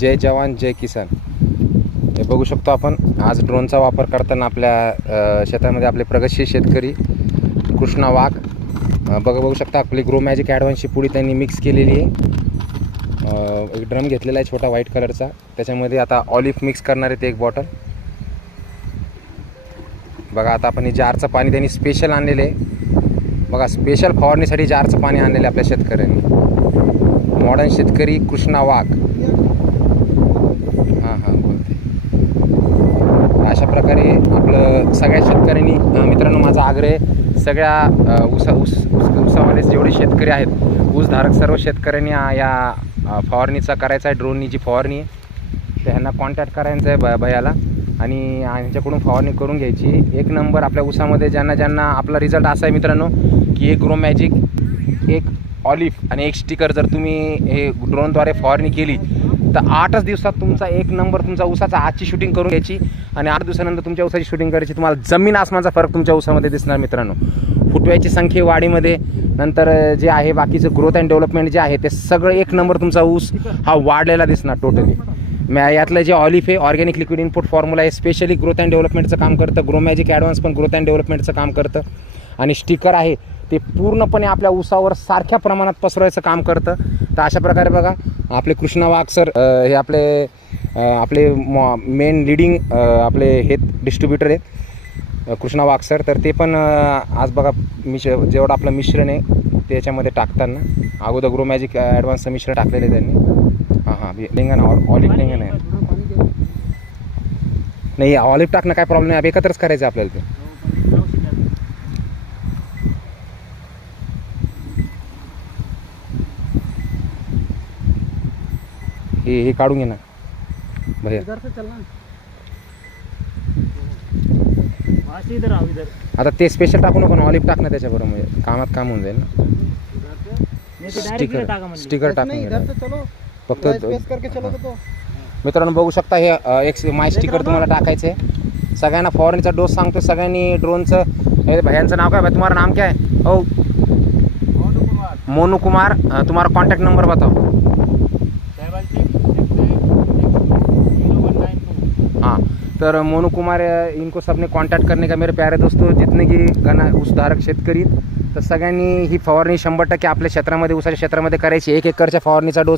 जय जवान जय किसान. हे बघू शकतो आपण आज ड्रोनचा वापर करताना आपल्या शेतामध्ये आपले प्रगतशील शेतकरी कृष्णा वाघ बघू शकता. आपली ग्रो मॅजिक ॲडव्हान्सची पुडी त्यांनी मिक्स केलेली आहे. एक ड्रम घेतलेला आहे छोटा व्हाईट कलरचा, त्याच्यामध्ये आता ऑलिव्ह मिक्स करणार आहे ते एक बॉटल. बघा आता आपण हे जारचं पाणी त्यांनी स्पेशल आणलेलं आहे. बघा स्पेशल फवारणीसाठी जारचं पाणी आणलेलं आहे आपल्या शेतकऱ्यांनी. मॉडर्न शेतकरी कृष्णा वाघ. बोलते अशा प्रकारे आपलं सगळ्या शेतकऱ्यांनी मित्रांनो माझा आग्रह आहे, सगळ्या ऊसावाले जेवढे शेतकरी आहेत, ऊसधारक सर्व शेतकऱ्यांनी या फवारणीचा करायचा आहे. ड्रोननी जी फवारणी आहे त्यांना कॉन्टॅक्ट करायचं आहे भयाला आणि यांच्याकडून फवारणी करून घ्यायची. एक नंबर आपल्या ऊसामध्ये ज्यांना आपला रिझल्ट असा आहे मित्रांनो की एक ग्रो मॅजिक, एक ऑलिव्ह आणि एक स्टिकर जर तुम्ही हे ड्रोनद्वारे फवारणी केली तर 8च दिवसात तुमचा एक नंबर तुमचा ऊसाचा आजची शूटिंग करून घ्यायची आणि 8 दिवसानंतर तुमच्या ऊसाची शूटिंग करायची. तुम्हाला जमीन आसमानचा फरक तुमच्या ऊसामध्ये दिसणार मित्रांनो. फुटव्याची संख्या वाढीमध्ये, नंतर जे आहे बाकीचं ग्रोथ अँड डेव्हलपमेंट जे आहे ते सगळं एक नंबर तुमचा ऊस हा वाढलेला दिसणार टोटली. यातलं जे ऑलिव्ह आहे ऑर्गॅनिक लिक्विड इनपुट फॉर्म्युला आहे, स्पेशली ग्रोथ अँड डेव्हलपमेंटचं काम करतं. ग्रो मॅजिक ॲडव्हान्स पण ग्रोथ अँड डेव्हलपमेंटचं काम करतं आणि स्टिकर आहे ते पूर्णपणे आपल्या ऊसावर सारख्या प्रमाणात पसरवायचं काम करतं. तर अशा प्रकारे बघा आपले कृष्णा वाघ सर हे आपले मेन लिडिंग आपले हे डिस्ट्रीब्युटर आहेत कृष्णा वाघ सर. तर ते पण आज बघा जेवढं आपलं मिश्रण आहे त्याच्यामध्ये टाकताना अगोदर ग्रो मॅजिक ॲडव्हान्सचं मिश्रण टाकलेलं आहे त्यांनी. लिंगण ऑलिव्ह लिंगण आहे नाही, ऑलिव्ह टाकणं काय प्रॉब्लेम नाही, एकत्रच करायचं आपल्याला ते. हे काढून घे ना भैया. आता ते स्पेशल टाकू नको, ऑलिव्ह टाक ना त्याच्याबरोबर, म्हणजे कामात काम होऊन जाईल ना. स्टिकर टाकून फक्त मित्रांनो बघू शकता हे एक माय स्टिकर तुम्हाला टाकायचं आहे. सगळ्यांना फवारणीचा डोस सांगतो. सगळ्यांनी ड्रोनचं हे भैयांचं नाव काय भाई, तुम्हारा नाम क्या है? हो मोनू कुमार. तुम्हारा कॉन्टैक्ट नंबर बताओ. हाँ, तर मोनू कुमार इनको सबने कांटेक्ट करने का मेरे प्यारे दोस्तों. जितने की गणा ऊसधारक शेतकरी तर सगळ्यांनी ही फवारणी 100% आपल्या क्षेत्रामध्ये ऊसाच्या क्षेत्रामध्ये करायची. 1 एकरच्या फवारणीचा डोस